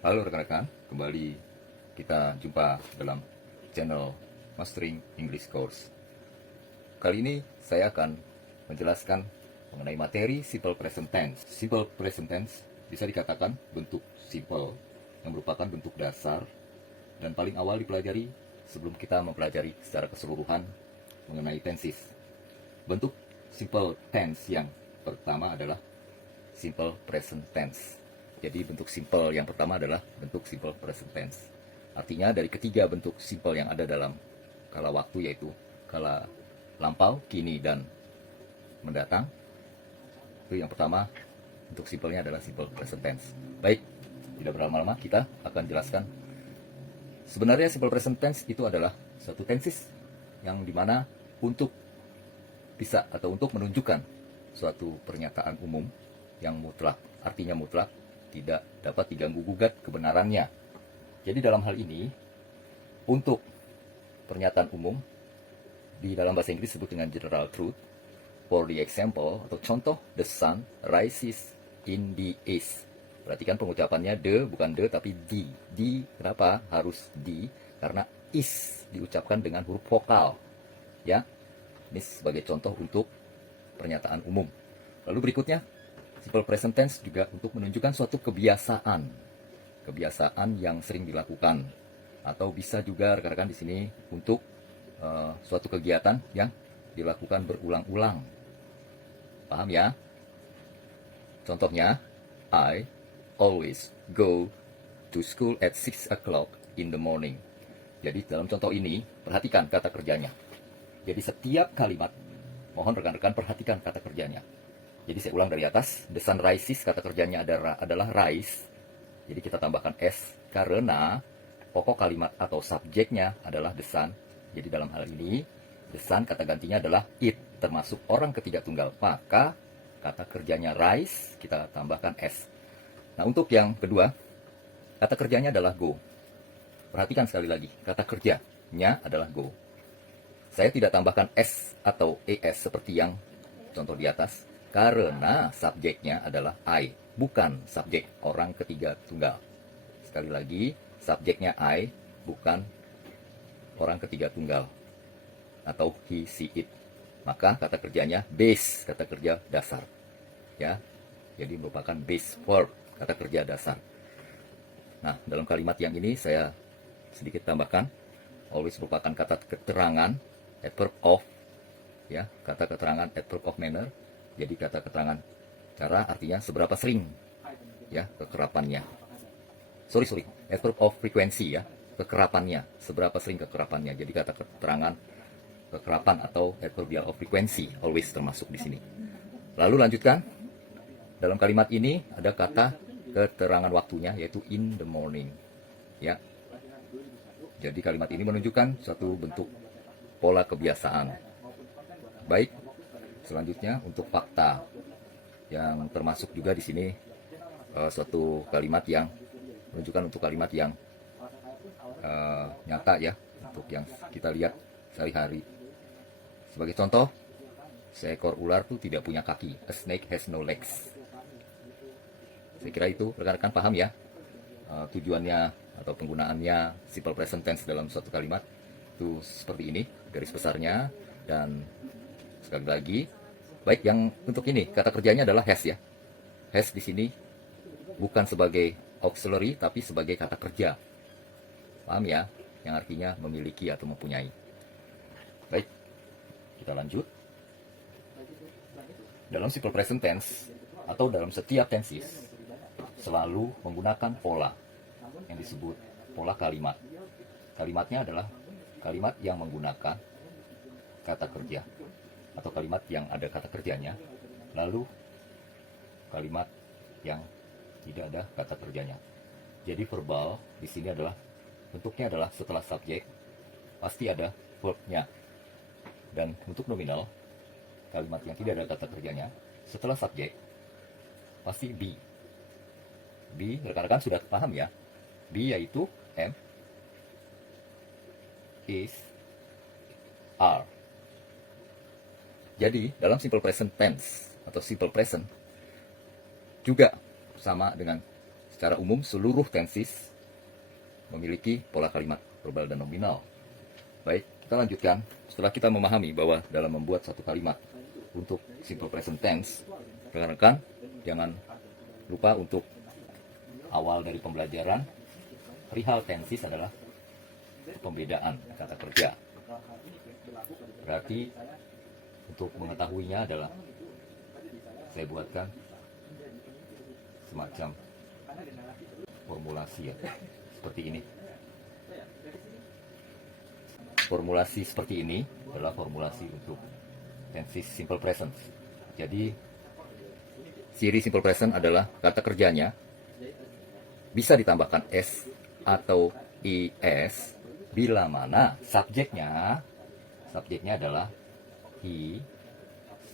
Halo rekan-rekan, kembali kita jumpa dalam channel Mastering English Course. Kali ini saya akan menjelaskan mengenai materi simple present tense. Simple present tense bisa dikatakan bentuk simple yang merupakan bentuk dasar dan paling awal dipelajari sebelum kita mempelajari secara keseluruhan mengenai tenses. Bentuk simple tense yang pertama adalah simple present tense. Jadi bentuk simple yang pertama adalah bentuk simple present tense. Artinya dari ketiga bentuk simple yang ada dalam kala waktu, yaitu kala lampau, kini, dan mendatang, itu yang pertama bentuk simpelnya adalah simple present tense. Baik, tidak berlama-lama kita akan jelaskan. Sebenarnya simple present tense itu adalah suatu tenses yang dimana untuk bisa atau untuk menunjukkan suatu pernyataan umum yang mutlak, artinya mutlak, tidak dapat diganggu-gugat kebenarannya. Jadi dalam hal ini, untuk pernyataan umum, di dalam bahasa Inggris disebut dengan general truth. For the example, atau contoh, the sun rises in the east. Perhatikan pengucapannya the, bukan the, tapi di. Di, kenapa harus di? Karena is diucapkan dengan huruf vokal. Ya, ini sebagai contoh untuk pernyataan umum. Lalu berikutnya, simple present tense juga untuk menunjukkan suatu kebiasaan yang sering dilakukan, atau bisa juga rekan-rekan di sini untuk suatu kegiatan yang dilakukan berulang-ulang. Paham ya? Contohnya, I always go to school at 6 o'clock in the morning. Jadi dalam contoh ini, perhatikan kata kerjanya. Jadi setiap kalimat, mohon rekan-rekan perhatikan kata kerjanya. Jadi saya ulang dari atas, the sun rises, kata kerjanya adalah rise. Jadi kita tambahkan s karena pokok kalimat atau subjeknya adalah the sun. Jadi dalam hal ini, the sun kata gantinya adalah it, termasuk orang ketiga tunggal. Maka kata kerjanya rise, kita tambahkan s. Nah untuk yang kedua, kata kerjanya adalah go. Perhatikan sekali lagi, kata kerjanya adalah go. Saya tidak tambahkan s atau es seperti yang contoh di atas, karena subjeknya adalah I, bukan subjek orang ketiga tunggal. Sekali lagi, subjeknya I, bukan orang ketiga tunggal, atau he, she, it. Maka kata kerjanya base, kata kerja dasar. Ya, jadi merupakan base verb, kata kerja dasar. Nah, dalam kalimat yang ini saya sedikit tambahkan, always merupakan kata keterangan, adverb of, ya, kata keterangan adverb of manner. Jadi kata keterangan cara artinya seberapa sering, ya, kekerapannya. Sorry, adverb of frequency, ya, kekerapannya, seberapa sering kekerapannya. Jadi kata keterangan kekerapan atau adverbial of frequency always termasuk di sini. Lalu lanjutkan. Dalam kalimat ini ada kata keterangan waktunya, yaitu in the morning, ya. Jadi kalimat ini menunjukkan suatu bentuk pola kebiasaan. Baik. Selanjutnya untuk fakta yang termasuk juga di sini suatu kalimat yang menunjukkan untuk kalimat yang nyata, ya, untuk yang kita lihat sehari-hari. Sebagai contoh, seekor ular itu tidak punya kaki. A snake has no legs. Saya kira itu rekan-rekan paham ya tujuannya atau penggunaannya simple present tense dalam suatu kalimat itu seperti ini garis besarnya. Dan sekali lagi, baik, yang untuk ini kata kerjanya adalah has, ya. Has di sini bukan sebagai auxiliary tapi sebagai kata kerja. Paham ya? Yang artinya memiliki atau mempunyai. Baik, kita lanjut. Dalam simple present tense atau dalam setiap tenses selalu menggunakan pola yang disebut pola kalimat. Kalimatnya adalah kalimat yang menggunakan kata kerja atau kalimat yang ada kata kerjanya, lalu kalimat yang tidak ada kata kerjanya. Jadi verbal di sini adalah bentuknya adalah setelah subjek pasti ada verbnya. Dan untuk nominal, kalimat yang tidak ada kata kerjanya, setelah subjek pasti be. Be, rekan-rekan sudah paham ya? Be yaitu am, is, are. Jadi dalam simple present tense atau simple present juga sama dengan secara umum seluruh tenses memiliki pola kalimat verbal dan nominal. Baik, kita lanjutkan. Setelah kita memahami bahwa dalam membuat satu kalimat untuk simple present tense, rekan-rekan jangan lupa untuk awal dari pembelajaran perihal tenses adalah pembedaan kata kerja. Berarti untuk mengetahuinya adalah saya buatkan semacam formulasi ya, seperti ini. Formulasi seperti ini adalah formulasi untuk tenses simple present. Jadi ciri simple present adalah kata kerjanya bisa ditambahkan s atau is bila mana subjeknya adalah he,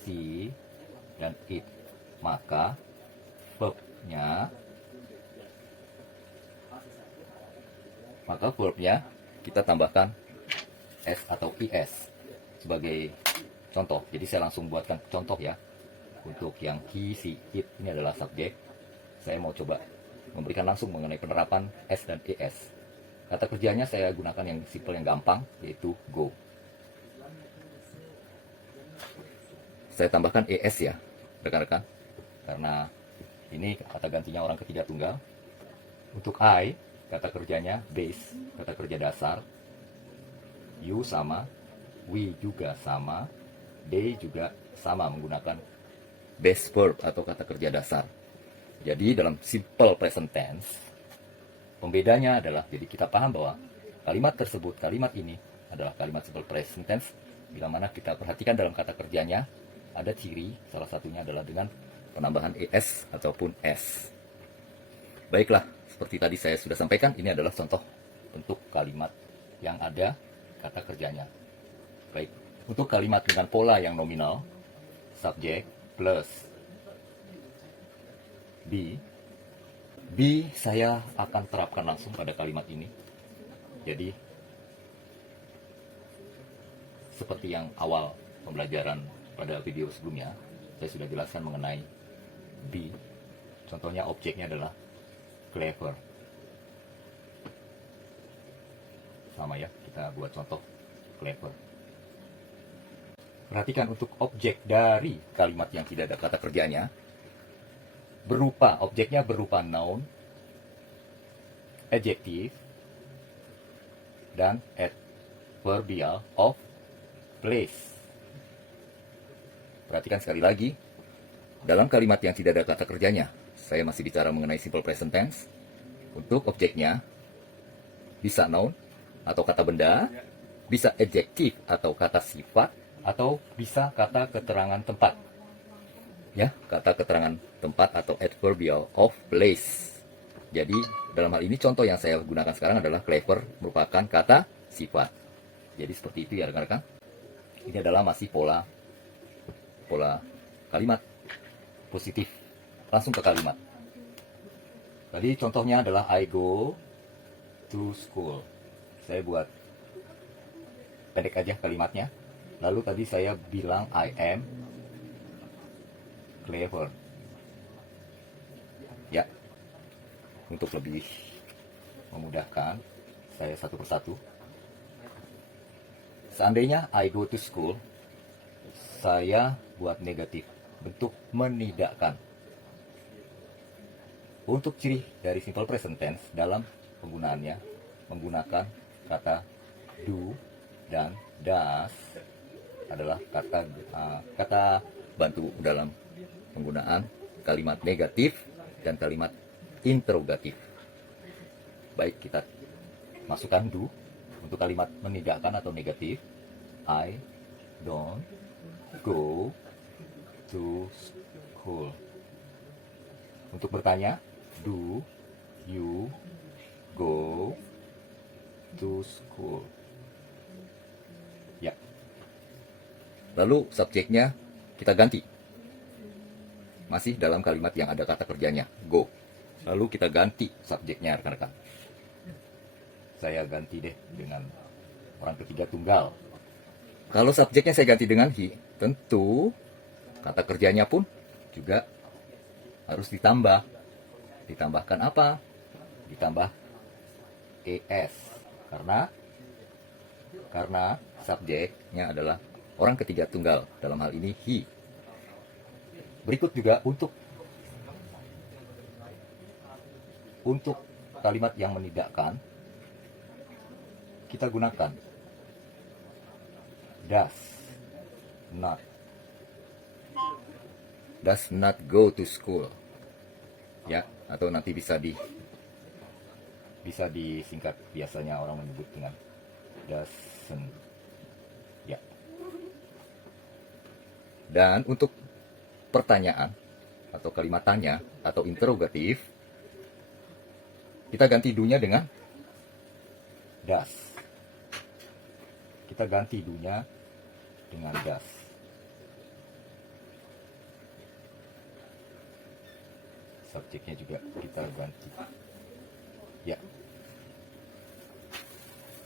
she, dan it. Maka verbnya kita tambahkan s atau is sebagai contoh. Jadi saya langsung buatkan contoh ya. Untuk yang he, she, it ini adalah subjek. Saya mau coba memberikan langsung mengenai penerapan s dan es. Kata kerjanya saya gunakan yang simple, yang gampang, yaitu go. Saya tambahkan es ya, rekan-rekan, karena ini kata gantinya orang ketiga tunggal. Untuk I, kata kerjanya base, kata kerja dasar. You sama, we juga sama, they juga sama menggunakan base verb atau kata kerja dasar. Jadi dalam simple present tense, pembedanya adalah, jadi kita paham bahwa kalimat tersebut, kalimat ini adalah kalimat simple present tense, bila mana kita perhatikan dalam kata kerjanya, ada ciri, salah satunya adalah dengan penambahan es ataupun s. Baiklah, seperti tadi saya sudah sampaikan, ini adalah contoh untuk kalimat yang ada kata kerjanya. Baik, untuk kalimat dengan pola yang nominal, subjek plus be saya akan terapkan langsung pada kalimat ini. Jadi seperti yang awal pembelajaran pada video sebelumnya, saya sudah jelaskan mengenai be. Contohnya objeknya adalah clever. Sama ya, kita buat contoh clever. Perhatikan untuk objek dari kalimat yang tidak ada kata kerjanya, objeknya berupa noun, adjective, dan adverbial of place. Perhatikan sekali lagi, dalam kalimat yang tidak ada kata kerjanya, saya masih bicara mengenai simple present tense. Untuk objeknya, bisa noun atau kata benda, bisa adjective atau kata sifat, atau bisa kata keterangan tempat. Ya, kata keterangan tempat atau adverbial of place. Jadi, dalam hal ini contoh yang saya gunakan sekarang adalah clever merupakan kata sifat. Jadi seperti itu ya rekan-rekan. Ini adalah masih pola kalimat positif. Langsung ke kalimat. Tadi contohnya adalah I go to school. Saya buat pendek aja kalimatnya. Lalu tadi saya bilang I am clever. Ya, untuk lebih memudahkan, saya satu persatu. Seandainya I go to school, saya buat negatif, bentuk menidakkan. Untuk ciri dari simple present tense dalam penggunaannya, menggunakan kata do dan does adalah kata bantu dalam penggunaan kalimat negatif dan kalimat interrogatif. Baik, kita masukkan do untuk kalimat menidakkan atau negatif. I don't go to school. Untuk bertanya, do you go to school? Ya. Lalu subjeknya kita ganti. Masih dalam kalimat yang ada kata kerjanya, go. Lalu kita ganti subjeknya, rekan-rekan. Saya ganti deh dengan orang ketiga tunggal. Kalau subjeknya saya ganti dengan he, tentu kata kerjanya pun juga harus ditambah. ditambahkan apa? Ditambah es. Karena subjeknya adalah orang ketiga tunggal, dalam hal ini he. Berikut juga untuk kalimat yang menidakkan, kita gunakan does not go to school, ya, atau nanti bisa disingkat, biasanya orang menyebut dengan doesn't, ya. Dan untuk pertanyaan atau kalimat tanya atau interrogatif, kita ganti do-nya dengan does. Kita ganti do-nya dengan does. Subjeknya juga kita ganti. Ya.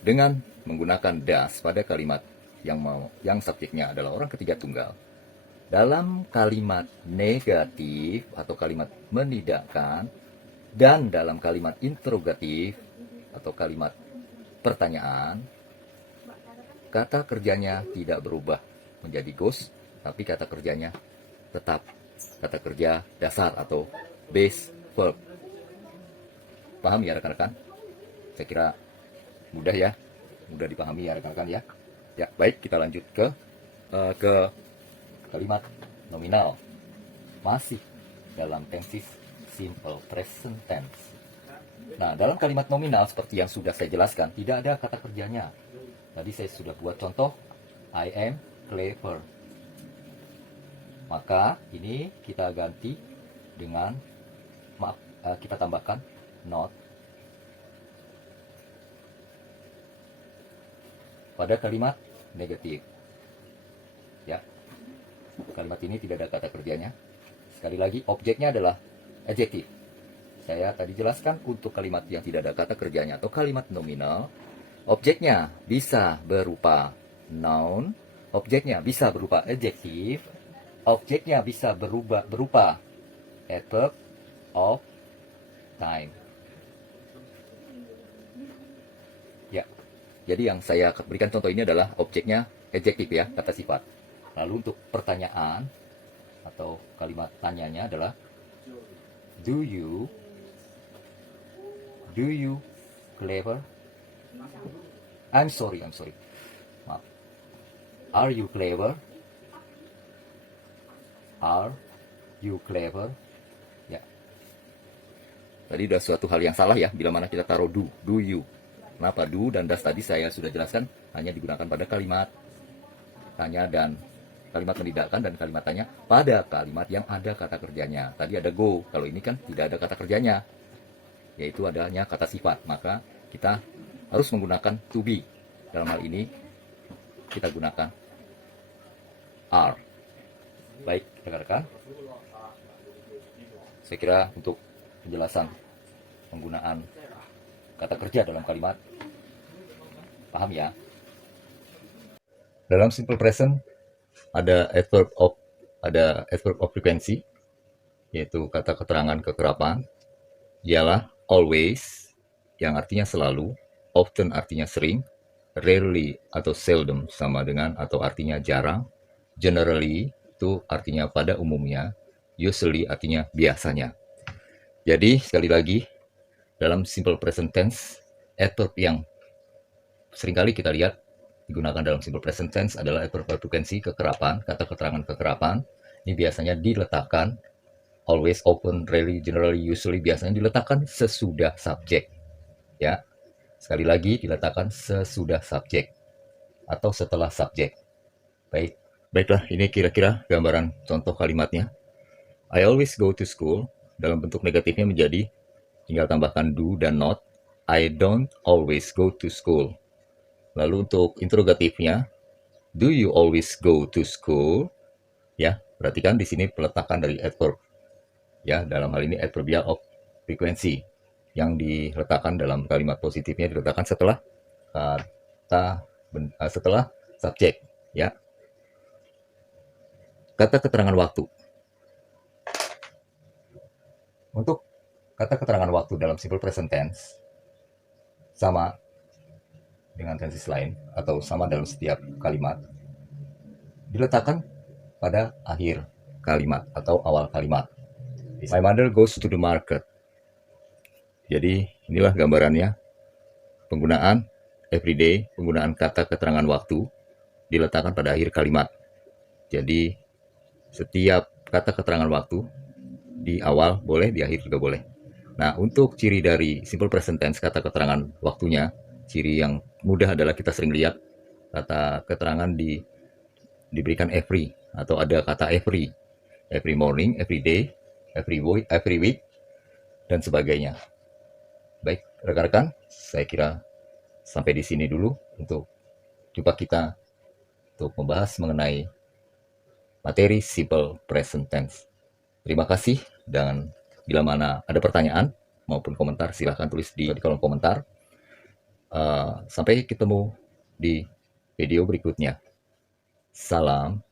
Dengan menggunakan does pada kalimat yang subjeknya adalah orang ketiga tunggal, dalam kalimat negatif atau kalimat menidakkan, dan dalam kalimat interrogatif atau kalimat pertanyaan, kata kerjanya tidak berubah menjadi goes, tapi kata kerjanya tetap kata kerja dasar atau base verb. Paham ya rekan-rekan? Saya kira mudah ya, mudah dipahami ya rekan-rekan ya. Ya, baik, kita lanjut ke kalimat nominal. Masih dalam tenses simple present tense. Nah, dalam kalimat nominal seperti yang sudah saya jelaskan, tidak ada kata kerjanya. Tadi saya sudah buat contoh, I am clever. Maka ini kita ganti dengan, kita tambahkan not pada kalimat negatif. Ya, kalimat ini tidak ada kata kerjanya. Sekali lagi, objeknya adalah adjektif. Saya tadi jelaskan untuk kalimat yang tidak ada kata kerjanya atau kalimat nominal, objeknya bisa berupa noun, objeknya bisa berupa adjektif, objeknya bisa berupa adverb of time. Ya, jadi yang saya berikan contoh ini adalah objeknya adjektif ya, kata sifat. Lalu untuk pertanyaan atau kalimat tanyanya adalah Do you clever? I'm sorry. Maaf. Are you clever? Are you clever? Ya. Tadi udah suatu hal yang salah ya, bila mana kita taruh do you. Kenapa do dan does tadi saya sudah jelaskan hanya digunakan pada kalimat tanya dan kalimat menidakkan dan kalimat tanya pada kalimat yang ada kata kerjanya. Tadi ada go, kalau ini kan tidak ada kata kerjanya, yaitu adanya kata sifat. Maka kita harus menggunakan to be. Dalam hal ini kita gunakan are. Baik, rekan-rekan. Saya kira untuk penjelasan penggunaan kata kerja dalam kalimat, paham ya? Dalam simple present ada adverb of frequency, yaitu kata keterangan kekerapan, ialah always yang artinya selalu, often artinya sering, rarely atau seldom sama dengan atau artinya jarang, generally itu artinya pada umumnya, usually artinya biasanya. Jadi sekali lagi, dalam simple present tense, adverb yang seringkali kita lihat digunakan dalam simple present tense adalah adverb of frequency, kekerapan, kata keterangan kekerapan. Ini biasanya diletakkan always, often, rarely, generally, usually, biasanya diletakkan sesudah subjek. Ya, sekali lagi diletakkan sesudah subjek atau setelah subjek. Baiklah, ini kira-kira gambaran contoh kalimatnya. I always go to school. Dalam bentuk negatifnya menjadi tinggal tambahkan do dan not. I don't always go to school. Lalu untuk interrogatifnya, do you always go to school? Ya, perhatikan di sini peletakan dari adverb. Ya, dalam hal ini adverbial of frequency yang diletakkan dalam kalimat positifnya diletakkan setelah setelah subjek. Ya, kata keterangan waktu. Untuk kata keterangan waktu dalam simple present tense sama dengan tenses lain atau sama dalam setiap kalimat diletakkan pada akhir kalimat atau awal kalimat. My mother goes to the market. Jadi inilah gambarannya. Penggunaan everyday, penggunaan kata keterangan waktu diletakkan pada akhir kalimat. Jadi setiap kata keterangan waktu di awal boleh, di akhir juga boleh. Nah, untuk ciri dari simple present tense kata keterangan waktunya, ciri yang mudah adalah kita sering lihat kata keterangan diberikan every atau ada kata every morning, every day, every week dan sebagainya. Baik, rekan-rekan, saya kira sampai di sini dulu untuk jumpa kita untuk membahas mengenai materi simple present tense. Terima kasih, dan bila mana ada pertanyaan maupun komentar silahkan tulis di kolom komentar. Sampai ketemu di video berikutnya. Salam